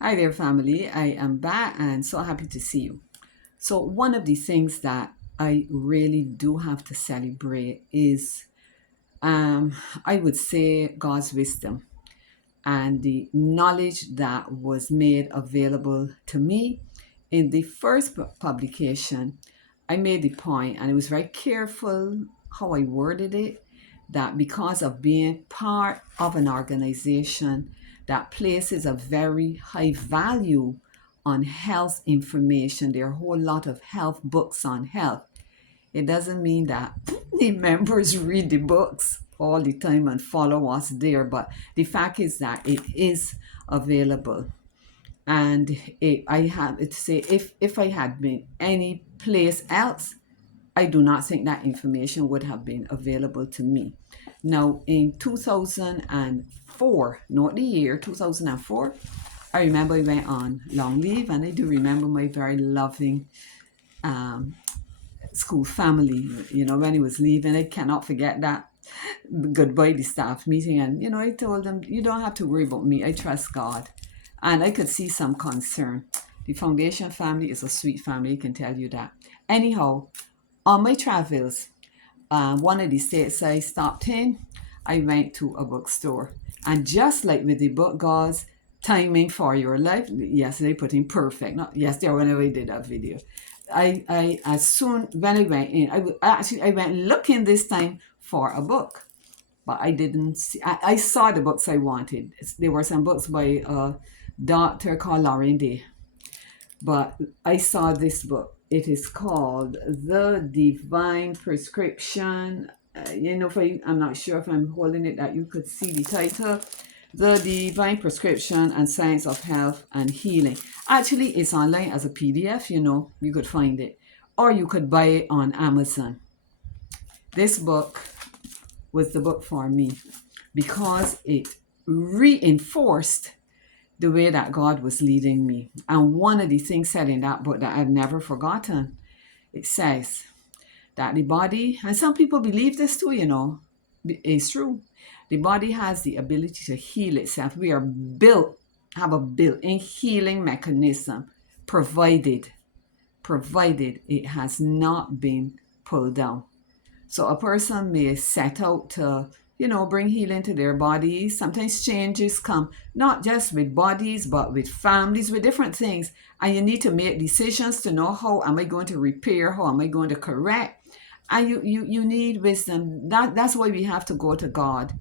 Hi there, family. I am back and so happy to see you. So, one of the things that I really do have to celebrate is, um, I would say, God's wisdom and the knowledge that was made available to me in the first publication. I made the point, and it was very careful how I worded it, that because of being part of an organization that places a very high value on health information, there are a whole lot of health books on health. It doesn't mean that the members read the books all the time and follow us there, but the fact is that it is available. And I have to say, if I had been any place else, I do not think that information would have been available to me. Now, in 2004, not the year 2004, I remember I went on long leave, and I do remember my very loving um, school family. When he was leaving, I cannot forget that goodbye the staff meeting. And I told them, you don't have to worry about me, I trust God. And I could see some concern. The foundation family is a sweet family, I can tell you that. Anyhow, on my travels, one of the states I stopped in, I went to a bookstore. And just like with the book, God's timing for your life, yes, they put in perfect. Not yesterday, whenever I did that video. I as soon when I went in, I went looking this time for a book, but I didn't see. I saw the books I wanted. There were some books by a doctor called Lauren Day, but I saw this book. It is called The Divine Prescription. I'm not sure if I'm holding it that you could see the title. The Divine Prescription and Science of Health and Healing. Actually, it's online as a PDF, you could find it. Or you could buy it on Amazon. This book was the book for me because it reinforced the way that God was leading me. And one of the things said in that book that I've never forgotten, it says that the body, and some people believe this too, it's true. The body has the ability to heal itself. We are have a built-in healing mechanism, provided it has not been pulled down. So a person may set out to, bring healing to their bodies. Sometimes changes come, not just with bodies, but with families, with different things. And you need to make decisions to know, how am I going to repair? How am I going to correct? And you need wisdom. That's why we have to go to God.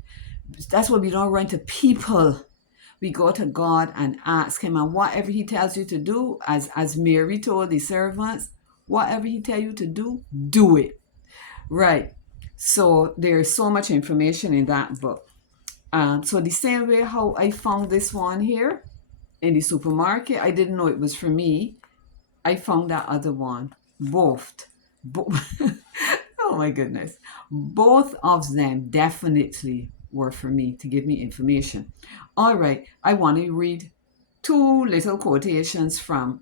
That's why we don't run to people. We go to God and ask Him, and whatever He tells you to do, as Mary told the servants, whatever He tell you to do it. Right. So there's so much information in that book. So the same way how I found this one here in the supermarket, I didn't know it was for me. I found that other one. Both. Oh my goodness. Both of them definitely were for me to give me information. All right. I want to read two little quotations from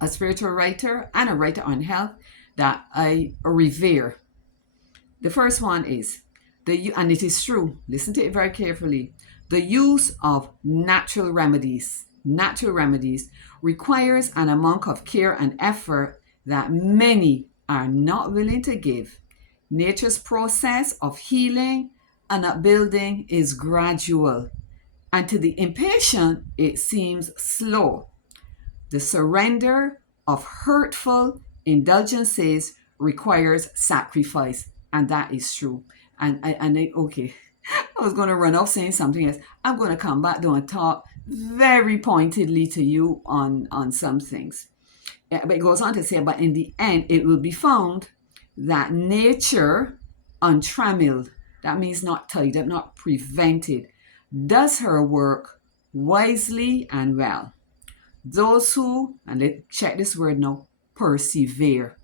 a spiritual writer and a writer on health that I revere. The first one is and it is true, listen to it very carefully. The use of natural remedies requires an amount of care and effort that many are not willing to give. Nature's process of healing and upbuilding is gradual, and to the impatient, it seems slow. The surrender of hurtful indulgences requires sacrifice, and that is true. Okay, I was going to run off saying something else. I'm going to come back though and talk very pointedly to you on some things. But it goes on to say, but in the end, it will be found that nature, untrammeled, that means not tied up, not prevented, does her work wisely and well. Those who, and let's check this word now, persevere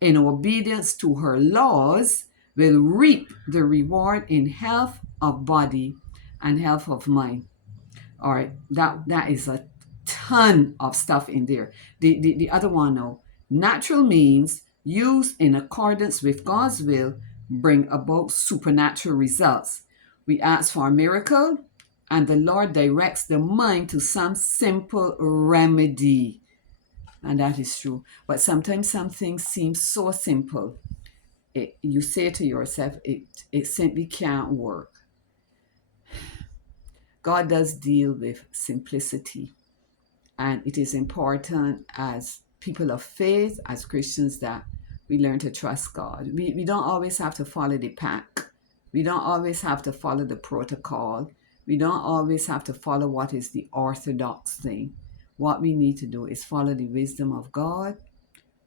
in obedience to her laws will reap the reward in health of body and health of mind. All right, that is a ton of stuff in there. The other one now, natural means used in accordance with God's will bring about supernatural results. We ask for a miracle and the Lord directs the mind to some simple remedy. And that is true. But sometimes some things seem so simple. You say to yourself, it simply can't work. God does deal with simplicity. And it is important as people of faith, as Christians, that we learn to trust God. We don't always have to follow the pack. We don't always have to follow the protocol. We don't always have to follow what is the orthodox thing. What we need to do is follow the wisdom of God,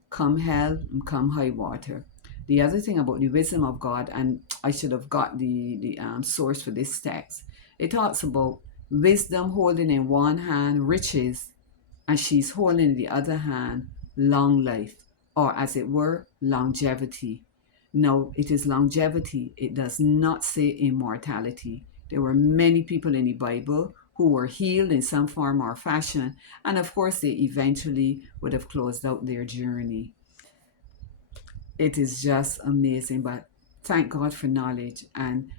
come hell and come high water. The other thing about the wisdom of God, and I should have got the source for this text, it talks about wisdom holding in one hand riches, and she's holding in the other hand long life, or as it were, longevity. No, it is longevity. It does not say immortality. There were many people in the Bible who were healed in some form or fashion, and of course, they eventually would have closed out their journey. It is just amazing, but thank God for knowledge. And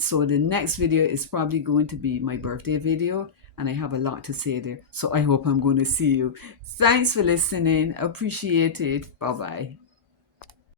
so the next video is probably going to be my birthday video, and I have a lot to say there. So I hope I'm going to see you. Thanks for listening. Appreciate it. Bye bye.